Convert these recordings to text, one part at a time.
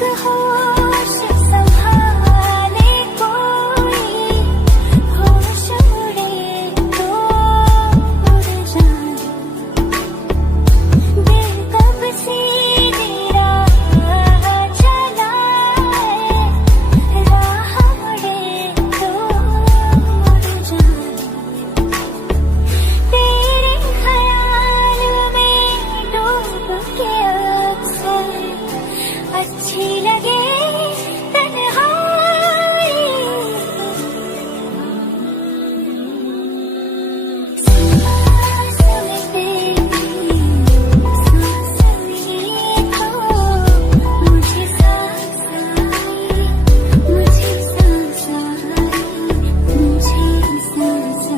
एक होश संभाले कोई, होश उड़े तो उड़ जाए। दिल कब से मेरा चला है, राह मुड़े तो मुड़ जाए। तेरे ख्याल में डूब के अक्सर अच्छी लगे तन्हाई। सांस में तेरी सांस लिए तो मुझे सांस आई, मुझे सांस आई, मुझे सांस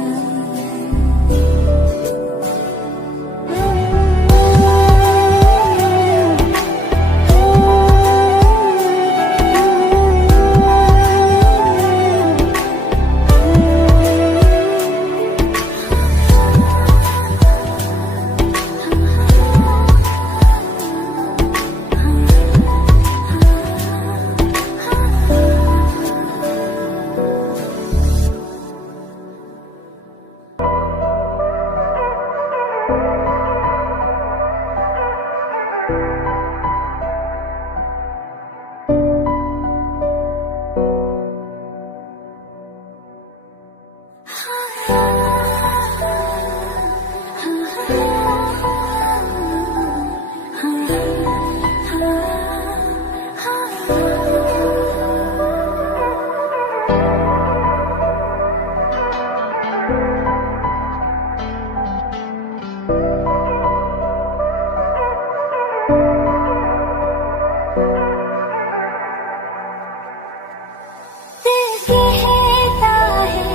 कहता है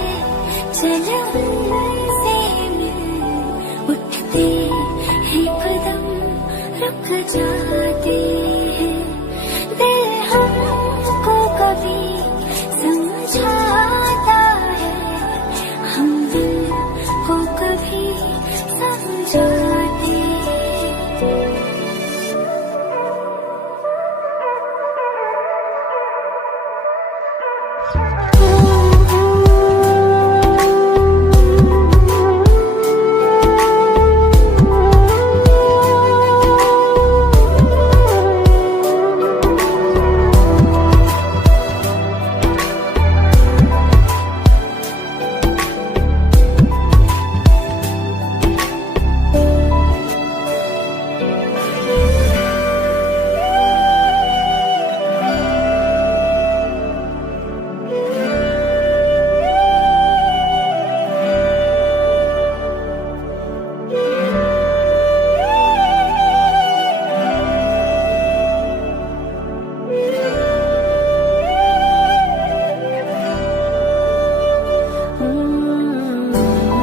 चल से मिल, उठते हैं कदम रुक जाते हैं। दिल हमको कभी समझाता है, हम दिल को कभी समझाते हैं।